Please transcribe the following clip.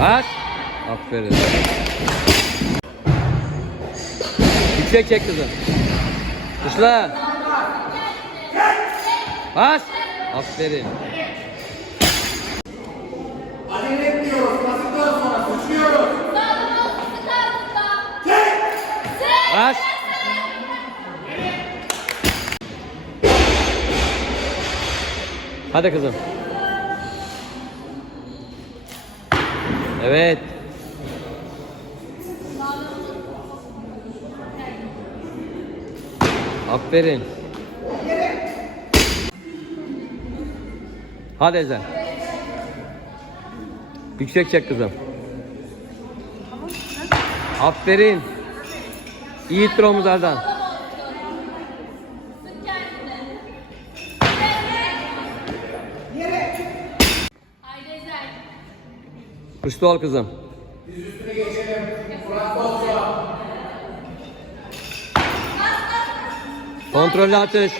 At. Aferin. Yüksek çek kızım. Dışla. Bas. Aferin. Acele etmiyoruz. Kasıktan sonra sıçrıyoruz. Bas. Hadi kızım. Evet. Aferin. Hadi Ezel. Yüksek çek kızım. Aferin. İyi ittir Kuşlu ol kızım. Kontrollü atış.